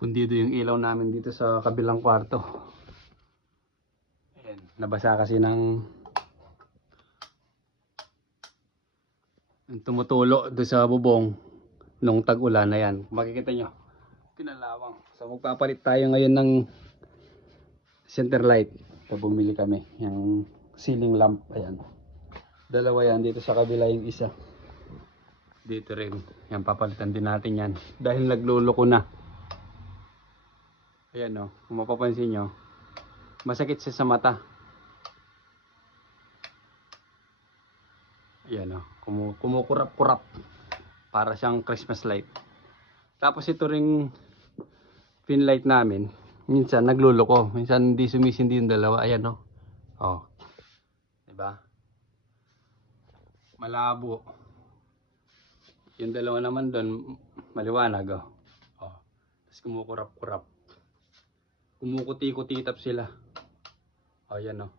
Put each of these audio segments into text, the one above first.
Pundido yung ilaw namin dito sa kabilang kwarto. Ayan, nabasa kasi ng tumutulo doon sa bubong nung tag-ulan na yan. Makikita nyo, pinalawang. So magpapalit tayo ngayon ng center light. So bumili kami, yung ceiling lamp. Ayan. Dalawa yan dito sa kabila yung isa. Dito rin. Yan, papalitan din natin yan. Dahil nagluloko na. Ayan o, kung mapapansin nyo, masakit siya sa mata. Ayan o, kumu kumukurap-kurap. Para siyang Christmas light. Tapos ito ring pin light namin, minsan nagluloko. Minsan hindi sumisindi yung dalawa. Ayan o. Oh. Diba? Malabo. Yung dalawa naman doon, maliwanag oh. oh. Tapos kumukurap-kurap. Kumukuti-kutitap sila. Oh, yan oh.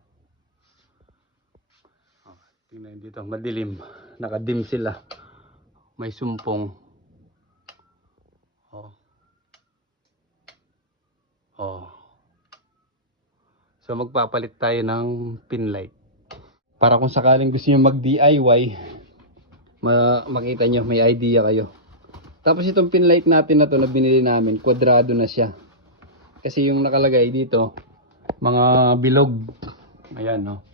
oh. Tingnan dito, madilim. Nakadim sila. May sumpong. Oh. Oh. So magpapalit tayo ng pin light. Para kung sakaling gusto niyo mag-DIY, ma makita nyo, may idea kayo. Tapos itong pin light natin na to na binili namin, kwadrado na siya. Kasi yung nakalagay dito, mga bilog. Ayan, no.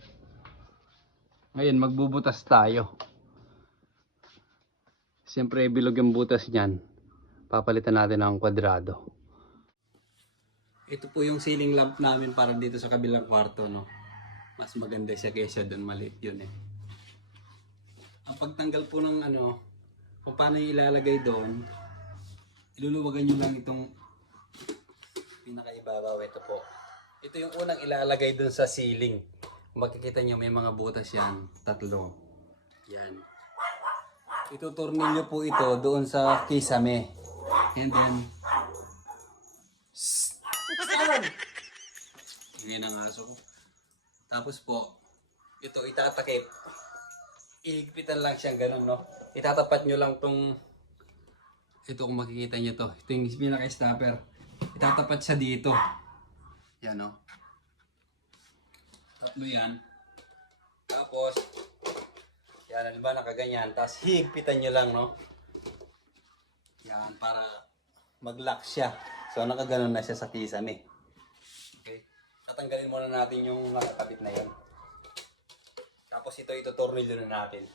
Ngayon, magbubutas tayo. Siyempre, bilog yung butas niyan. Papalitan natin ng kwadrado. Ito po yung ceiling lamp namin para dito sa kabilang kwarto, no. Mas maganda siya kaysa doon maliit yun eh. Ang pagtanggal po ng ano, kung paano yung ilalagay doon, iluluwagan nyo lang itong pinakaibabaw. Ito po. Ito yung unang ilalagay doon sa ceiling. Makikita nyo may mga butas yan. Tatlo. Yan. Itutornilyo po ito doon sa kisame. And then, Ngayon ang aso ko. Tapos po, ito itatakip. Iligpitan lang siyang ganun, no? Itatapat nyo lang tong ito kung makikita nyo to. Ito yung pinaka-stopper. Itatapat siya dito. Yan, no? Tatlo yan. Tapos, yan, halimbawa nakaganyan. Tapos higpitan nyo lang, no? Yan, para mag-lock siya. So, nakaganon na siya sa kisame. Okay. Tatanggalin muna natin yung nakakabit na yun. Tapos ito itutornilyo na natin.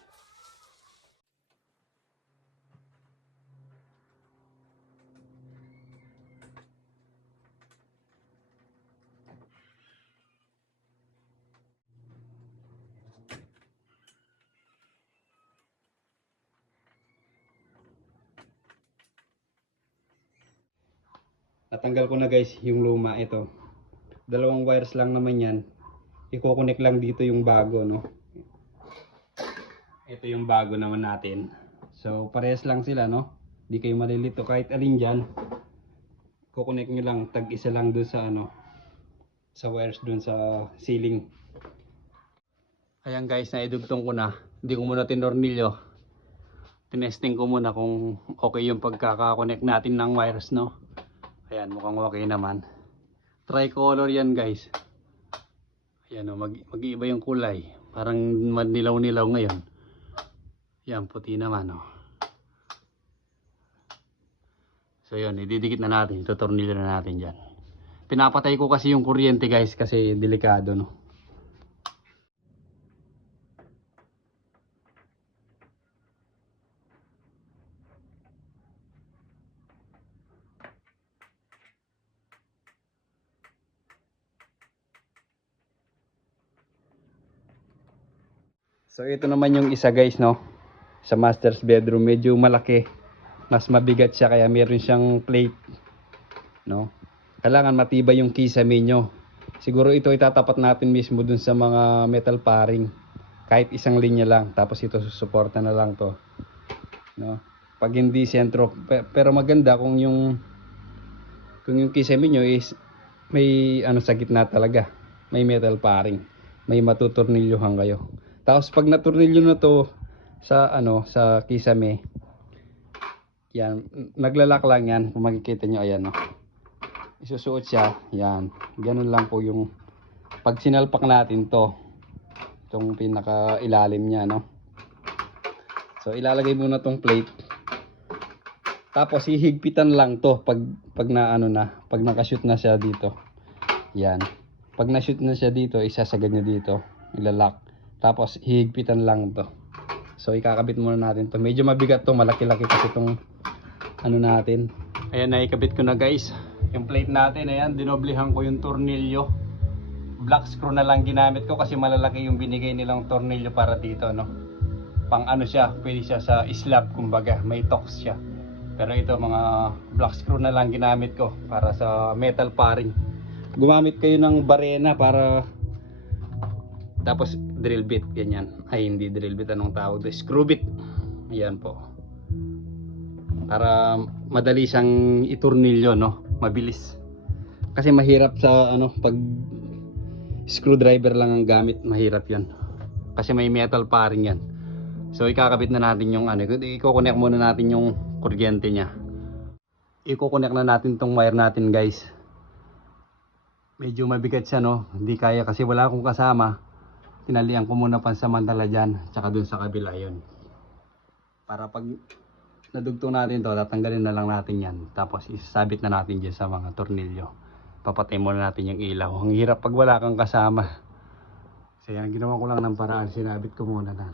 Natanggal ko na guys yung luma ito. Dalawang wires lang naman yan. Iko-connect lang dito yung bago no. Ito yung bago naman natin. So parehas lang sila no. Di kayo malilito kahit alin dyan. Kukonek nyo lang tag isa lang dun sa ano sa wires dun sa ceiling. Ayan guys, naidugtong ko na. Hindi ko muna tinornilyo. Tinesting ko muna kung okay yung pagkakakonect natin ng wires no. Ayan, mukhang okay naman. Tricolor yan guys. Ayan o, mag, mag-iiba yung kulay. Parang manilaw-nilaw ngayon. Yan, puti naman o. So yun, ididikit na natin. Tutornilyo na natin dyan. Pinapatay ko kasi yung kuryente guys kasi delikado no. So ito naman yung isa guys no. Sa master's bedroom medyo malaki. Mas mabigat siya kaya meron siyang plate. No. Kailangan matibay yung kisame nyo. Siguro ito itatapat natin mismo dun sa mga metal paring. Kahit isang linya lang. Tapos ito susuporta na lang to. No. Pag hindi sentro. pe- Pero maganda kung yung kung yung kisame nyo is may ano sa gitna talaga. May metal paring. May matutornilyohan kayo. Tapos pag naturnilyo na to sa ano sa kisame, yan, naglalak lang yan. Kung makikita nyo, ayan no. isusuot siya. Yan. Ganun lang po yung pag sinalpak natin to. Itong pinaka ilalim niya, no? So, ilalagay muna tong plate. Tapos, hihigpitan lang to pag, pag na, ano na, pag nakashoot na siya dito. Yan. Pag na-shoot na siya dito, isasagad niya dito. Ilalak. Tapos, hihigpitan lang to. So, ikakabit muna natin to. Medyo mabigat to. Malaki-laki kasi tong ano natin. Ayan, naikabit ko na guys. Yung plate natin, ayan, dinoblihan ko yung tornilyo. Black screw na lang ginamit ko kasi malalaki yung binigay nilang tornilyo para dito, no? Pang ano siya, pwede siya sa slab, kumbaga, may tox siya. Pero ito, mga black screw na lang ginamit ko para sa metal paring. Gumamit kayo ng barena para tapos drill bit, ganyan. Ay, hindi drill bit, anong tawag to? Screw bit. Ayan po. Para madali siyang itornilyo no? Mabilis. Kasi mahirap sa ano pag screwdriver lang ang gamit mahirap yan kasi may metal paring yan. So ikakabit na natin yung ano i-connect muna natin yung kuryente niya. I-connect na natin tong wire natin guys. Medyo mabigat siya no? Hindi kaya kasi wala akong kasama tinalian ko muna pansamantala dyan tsaka dun sa kabila yun para pag nadugtong natin to, tatanggalin na lang natin yan. Tapos isasabit na natin dyan sa mga tornilyo. Papatay muna natin yung ilaw. Ang hirap pag wala kang kasama. So yan, ginawa ko lang ng paraan. Sinabit ko muna na.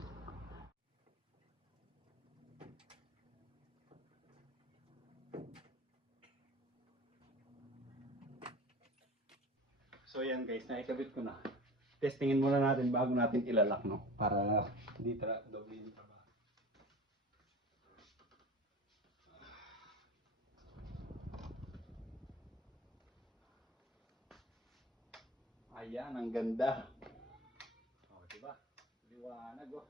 So yan guys, naikabit ko na. Testingin muna natin bago natin ilalak no. Para hindi tara doble yung trabaho. Ayan, ang ganda. Oh, diba? Liwanag, oh.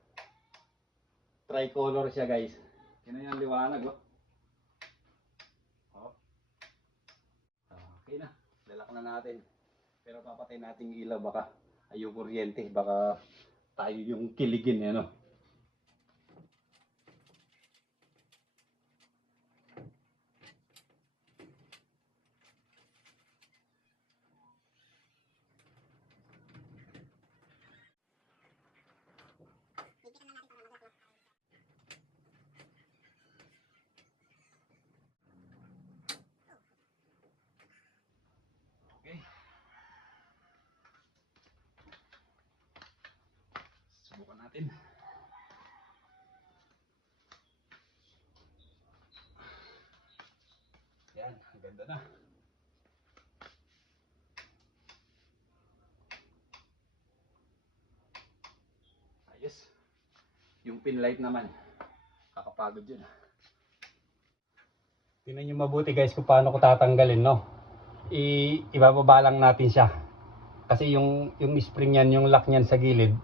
Tricolor siya, guys. Yan yung liwanag, oh. Oh. Okay na. Lalak na natin. Pero papatay natin yung ilaw, baka ayaw kuryente. Baka tayo yung kiligin, ano. Okay. Subukan natin. Yan, ang ganda na. Ayos. Yung pin light naman. Kakapagod yun. Tingnan nyo mabuti guys kung paano ko tatanggalin, no? I ibababa lang natin siya. Kasi yung yung spring yan, yung lock niyan sa gilid,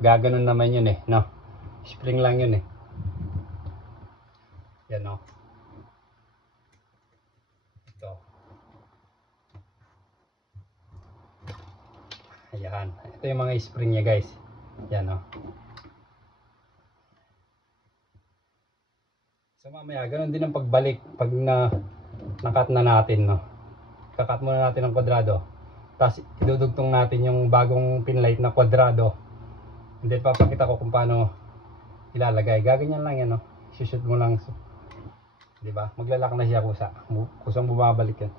gaganon naman yun eh, no? Spring lang yun eh. Yan no. Ito. Ayan. Ito yung mga spring niya guys. Yan no. So mamaya, ganun din ang pagbalik pag na nakat na natin, no. Kakat muna natin ang kwadrado. Tapos idudugtong natin yung bagong pinlight na kwadrado. And then papakita ko kung paano ilalagay. Gaganyan lang yan, no. Shoot mo lang. 'Di ba? Maglalak na siya kusa. Kusang bumabalik yan.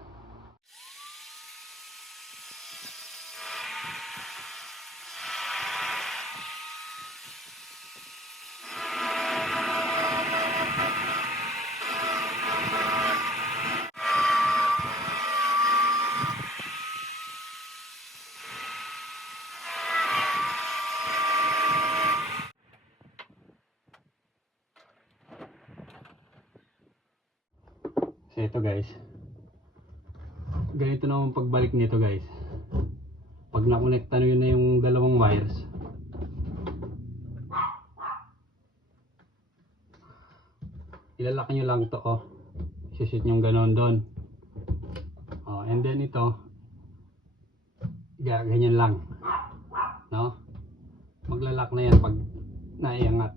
So ito guys. Ganito naman pagbalik nito guys. Pag nakonekta nyo na yung dalawang wires. Ilalak nyo lang to oh. Isishoot nyo ganon doon. Oh, and then ito. ga- Ganyan lang. No? Maglalak na yan pag naiangat.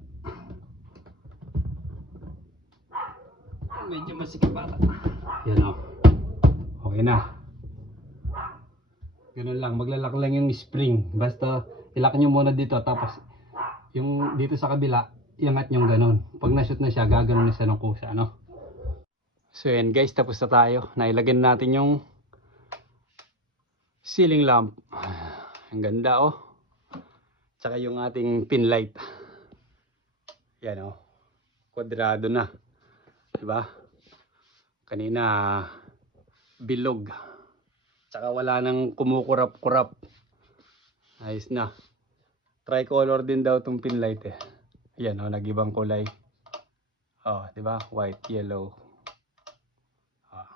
Medyo masikip ata. Yan o. Okay na. Ganun lang, maglalak lang yung spring. Basta ilak nyo muna dito tapos yung dito sa kabila, iangat nyo ganun. Pag na-shoot na siya, gaganon na siya ng kusa, ano? So yan guys, tapos na tayo. Nailagyan natin yung ceiling lamp. Ang ganda oh. Tsaka yung ating pin light. Yan oh. Kwadrado na. Diba? Kanina bilog. Tsaka wala nang kumukurap-kurap. Ayos na. Tricolor din daw tong pin light eh. Yan oh, nag-ibang kulay. Oh, 'di ba? White, yellow. Ah.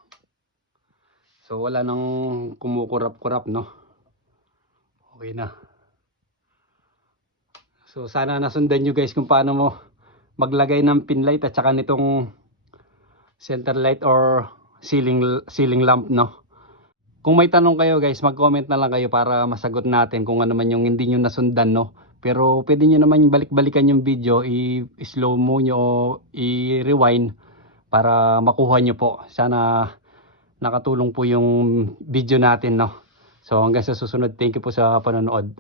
So wala nang kumukurap-kurap, no? Okay na. So sana nasundan nyo guys kung paano mo maglagay ng pin light at saka nitong center light or ceiling ceiling lamp, no? Kung may tanong kayo guys, mag-comment na lang kayo para masagot natin kung ano man yung hindi nyo nasundan, no? Pero pwede nyo naman balik-balikan yung video, i-slow mo nyo o i-rewind para makuha nyo po. Sana nakatulong po yung video natin, no? So hanggang sa susunod, thank you po sa panonood.